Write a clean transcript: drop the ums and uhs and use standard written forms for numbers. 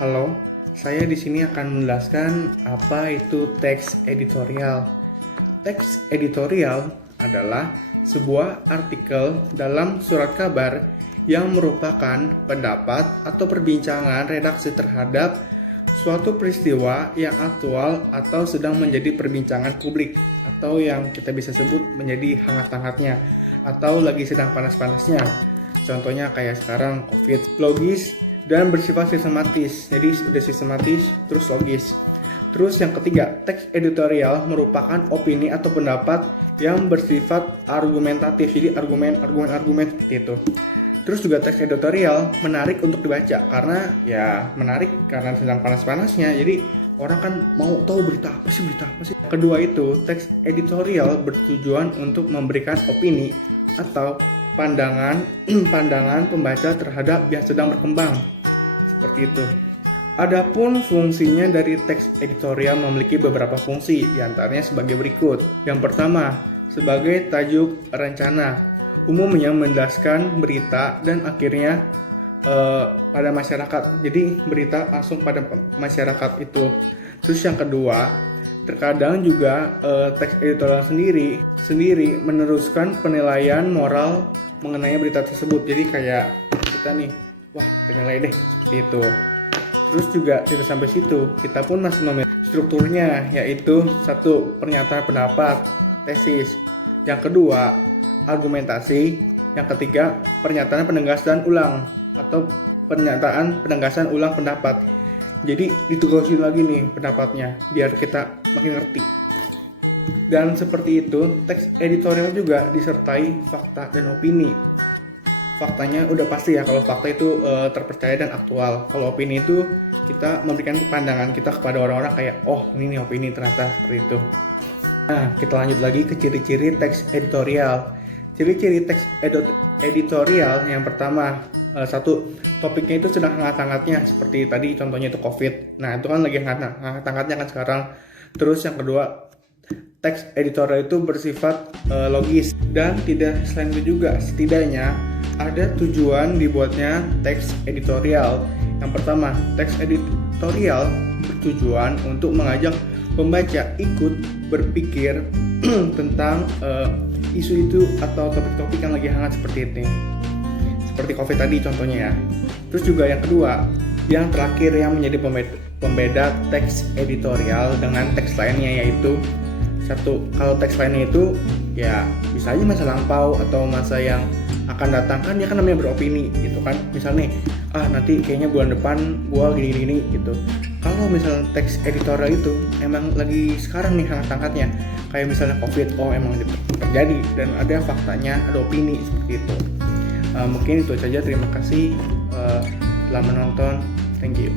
Halo, saya di sini akan menjelaskan apa itu teks editorial. Teks editorial adalah sebuah artikel dalam surat kabar yang merupakan pendapat atau perbincangan redaksi terhadap suatu peristiwa yang aktual atau sedang menjadi perbincangan publik, atau yang kita bisa sebut menjadi hangat-hangatnya atau lagi sedang panas-panasnya. Contohnya kayak sekarang COVID. Logis dan bersifat sistematis. Jadi udah sistematis terus logis. Terus yang ketiga, teks editorial merupakan opini atau pendapat yang bersifat argumentatif. Jadi argumen seperti itu. Terus juga teks editorial menarik untuk dibaca karena ya menarik karena sedang panas-panasnya. Jadi orang kan mau tahu berita apa sih. Kedua itu, teks editorial bertujuan untuk memberikan opini atau pandangan pembaca terhadap yang sedang berkembang. Seperti itu. Adapun fungsinya dari teks editorial memiliki beberapa fungsi, diantaranya sebagai berikut. Yang pertama, sebagai tajuk rencana, umumnya menjelaskan berita dan akhirnya pada masyarakat. Jadi berita langsung pada masyarakat itu. Terus yang kedua, terkadang juga teks editorial sendiri meneruskan penilaian moral mengenai berita tersebut. Jadi kayak kita nih, wah penilai deh seperti itu. Terus juga tidak sampai situ, kita pun masih memiliki strukturnya, yaitu satu, pernyataan pendapat, tesis. Yang kedua, argumentasi. Yang ketiga, pernyataan penegasan ulang atau pernyataan penegasan ulang pendapat. Jadi ditugasin lagi nih pendapatnya biar kita makin ngerti. Dan seperti itu, teks editorial juga disertai fakta dan opini. Faktanya udah pasti ya, kalau fakta itu terpercaya dan aktual. Kalau opini itu kita memberikan pandangan kita kepada orang-orang kayak, oh ini nih opini ternyata seperti itu. Nah, kita lanjut lagi ke ciri-ciri teks editorial. Ciri-ciri teks editorial yang pertama, satu, topiknya itu sedang hangat-hangatnya, seperti tadi contohnya itu COVID. Nah, itu kan lagi hangat-hangatnya kan sekarang. Terus yang kedua, teks editorial itu bersifat logis dan tidak selain itu juga, setidaknya ada tujuan dibuatnya teks editorial. Yang pertama, teks editorial bertujuan untuk mengajak pembaca ikut berpikir tentang isu itu atau topik-topik yang lagi hangat seperti ini. Seperti COVID tadi contohnya ya. Terus juga yang kedua, yang terakhir yang menjadi pembeda teks editorial dengan teks lainnya, yaitu satu, kalau teks lainnya itu ya bisa aja masa lampau atau masa yang akan datang, kan dia kan namanya beropini gitu kan. Misalnya nanti kayaknya bulan depan gua gini gitu. Kalau misalnya teks editorial itu emang lagi sekarang nih hangat-hangatnya, kayak misalnya COVID, oh emang terjadi dan ada faktanya, ada opini seperti itu. Mungkin itu saja, terima kasih telah menonton, thank you.